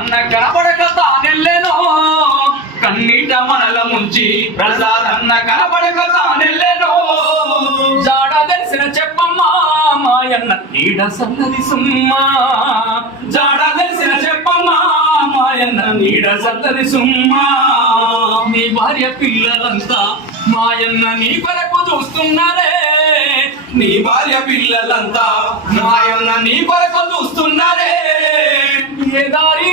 అన్న కనబడక తానెల్లెను కన్నీట మనల ముంచి ప్రసాదన్న కనబడక తానెల్లెను జాడ తెలిసిన చెప్పమ్మా మాయన్న నీడ సన్నది సుమ్మా. జాడ తెలిసిన చెప్పమ్మా మాయన్న నీడ సన్నది సుమ్మా. నీ భార్య పిల్లలంతా మాయన్న నీ కొరకు చూస్తున్నారే. నీ భార్య పిల్లలంతా మాయన్న నీ కొరకు చూస్తున్నారే. ఏ దారి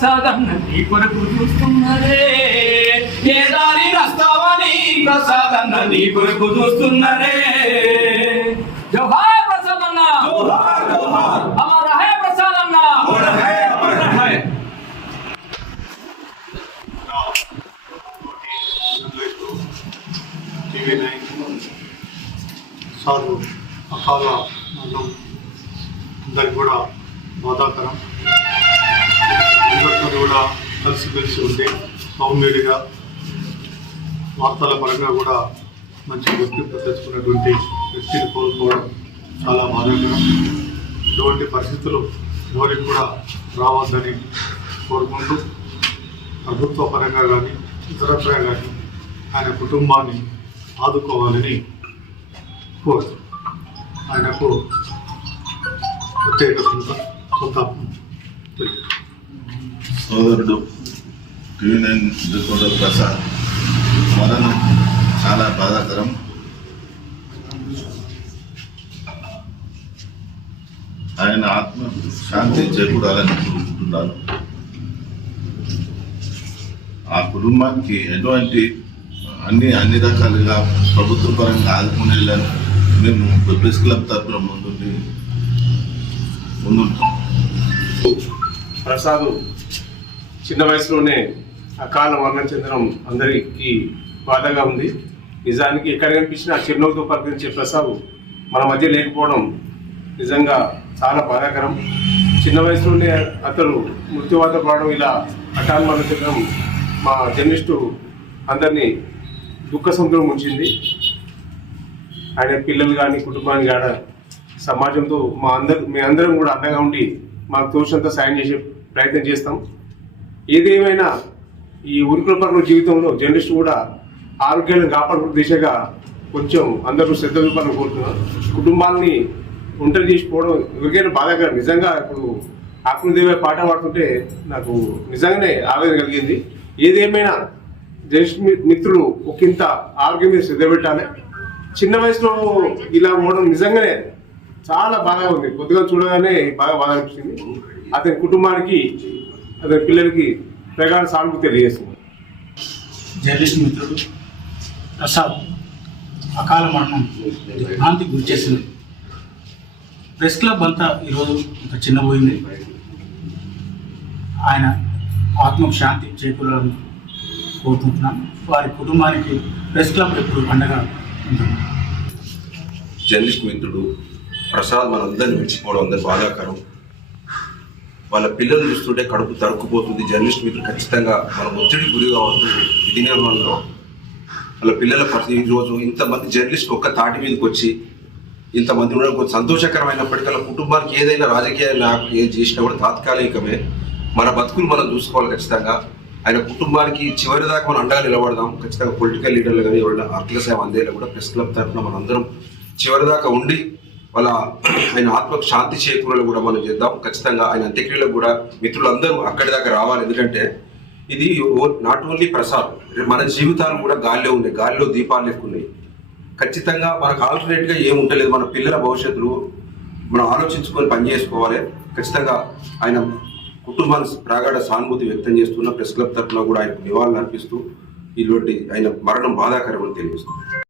ప్రసాదన్న నీ కొరకు చూస్తున్నారే. ఏ దారి వస్తావని ప్రసాదన్న నీ కొరకు చూస్తున్నారే. జోహార్ ప్రసాదన్న. అమర హే ప్రసాదన్న. హే. టీవీ నైన్ సార్లు అకాల మరణం అందరికి కూడా బాధాకరం. అందరితో కూడా కలిసిమెలిసి ఉండి సౌమ్యుడిగా వార్తల పరంగా కూడా మంచి గుర్తింపు తెచ్చుకున్నటువంటి వ్యక్తిని కోల్పోవడం చాలా బాధాకరం. ఇటువంటి పరిస్థితులు ఎవరికి కూడా రావద్దని కోరుకుంటూ ప్రభుత్వ పరంగా కానీ ఇతరత్రా కానీ ఆయన కుటుంబాన్ని ఆదుకోవాలని కోరు ఆయనకు ప్రత్యేక సొంత సొంత సోదరుడు టీవీ నైన్ రిపోర్టర్ ప్రసాద్. మరణం చాలా బాధాకరం. ఆయన ఆత్మ శాంతి చేకూరాలని కోరుకుంటున్నాను. ఆ కుటుంబానికి ఎటువంటి అన్ని అన్ని రకాలుగా ప్రభుత్వ పరంగా ఆదుకునేలాను మేము ప్రెస్ క్లబ్ తరఫున ముందు ముందుంటాం. ప్రసాద్ చిన్న వయసులోనే అకాల మరణం చెందడం అందరికీ బాధగా ఉంది. నిజానికి ఎక్కడ కనిపించినా ఆ చిరునవ్వుతో ప్రసాద్ మన మధ్య లేకపోవడం నిజంగా చాలా బాధాకరం. చిన్న వయసులోనే అతను మృత్యువాత పడడం ఇలా అకాల మరణం చెందడం మా జర్నలిస్టు అందరినీ దుఃఖ సముద్రం ఉంచింది. ఆయన పిల్లలు కానీ కుటుంబాన్ని కానీ సమాజంతో మా అందరు మీ అందరం కూడా అండగా ఉండి మాకు తోచినంత సాయం చేసే ప్రయత్నం చేస్తాం. ఏదేమైనా ఈ ఉరుకుల పరుగుల జీవితంలో జర్నలిస్ట్ కూడా ఆరోగ్యాన్ని కాపాడుకునే దిశగా కొంచెం అందరూ శ్రద్ధ చూపాలని కోరుతున్నారు కుటుంబాలని ఒంటరి చేసిపోవడం ఎవరికైనా బాధాకరం. నిజంగా ఇప్పుడు ఆత్మదేవ పాట పాడుతుంటే నాకు నిజంగానే ఆవేదన కలిగింది. ఏదేమైనా జర్నలిస్ట్ మిత్రులు ఒకంత ఆరోగ్యం మీద శ్రద్ధ పెట్టాలి. చిన్న వయసులో ఇలా పోవడం నిజంగానే చాలా బాగా ఉంది. కొద్దిగా చూడగానే బాగా బాగా అనిపించింది అతని కుటుంబానికి అతని పిల్లలకి ప్రగాఢ సానుభూతి తెలియజేస్తుంది. జర్నలిస్ట్ మిత్రుడు ప్రసాద్ అకాల మరణం భ్రాంతికి గురి చేసింది. ప్రెస్ క్లబ్ అంతా ఈరోజు ఇంకా చిన్నపోయింది ఆయన ఆత్మకు శాంతి చేకూరాలని కోరుకుంటున్నాను వారి కుటుంబానికి ప్రెస్ క్లబ్ ఎప్పుడు ఉంటుంది? జర్నలిస్ట్ మిత్రుడు ప్రసాద్ మనందరిని విడిచిపోవడం అందరి బాధాకరం. వాళ్ళ పిల్లలు చూస్తుంటే కడుపు తరుక్కుపోతుంది. జర్నలిస్ట్ మీద ఖచ్చితంగా మన ఒత్తిడికి గురి కావద్దు. విధి నిర్వహణలో వాళ్ళ పిల్లల పరిస్థితి రోజు ఇంతమంది జర్నలిస్ట్ ఒక్క తాటి మీదకి వచ్చి ఇంతమంది ఉండడం కొంచెం సంతోషకరమైనప్పటికీ వాళ్ళ కుటుంబానికి ఏదైనా రాజకీయాలు ఏది చేసినా కూడా తాత్కాలికమే. మన బతుకులు మనం చూసుకోవాలి ఖచ్చితంగా. ఆయన కుటుంబానికి చివరి దాకా మనం అండగా నిలబడదాం. ఖచ్చితంగా పొలిటికల్ లీడర్లు కానీ ఎవరైనా ఆర్థిక సేవ అందేలా కూడా ప్రెస్ క్లబ్ తరఫున మనందరం చివరి దాకా ఉండి వాళ్ళ ఆయన ఆత్మకు శాంతి చేకూరలు కూడా మనం చేద్దాం. ఖచ్చితంగా ఆయన అంత్యక్రియలకు కూడా మిత్రులందరూ అక్కడి దాకా రావాలి. ఎందుకంటే ఇది నాట్ ఓన్లీ ప్రసాద్. మన జీవితాలు కూడా గాలిలో ఉన్నాయి. గాలిలో దీపాలు లెక్కున్నాయి ఖచ్చితంగా మనకు ఆల్టర్నేట్గా ఏముంటలేదు మన పిల్లల భవిష్యత్తులో మనం ఆలోచించుకొని పని చేసుకోవాలి. ఖచ్చితంగా ఆయన కుటుంబానికి ప్రాగాఢ సానుభూతి వ్యక్తం చేస్తున్న ప్రెస్ క్లబ్ తరఫున కూడా ఆయనకు నివాళులు అర్పిస్తూ ఇటువంటి ఆయన మరణం బాధాకరమని తెలియజేస్తుంది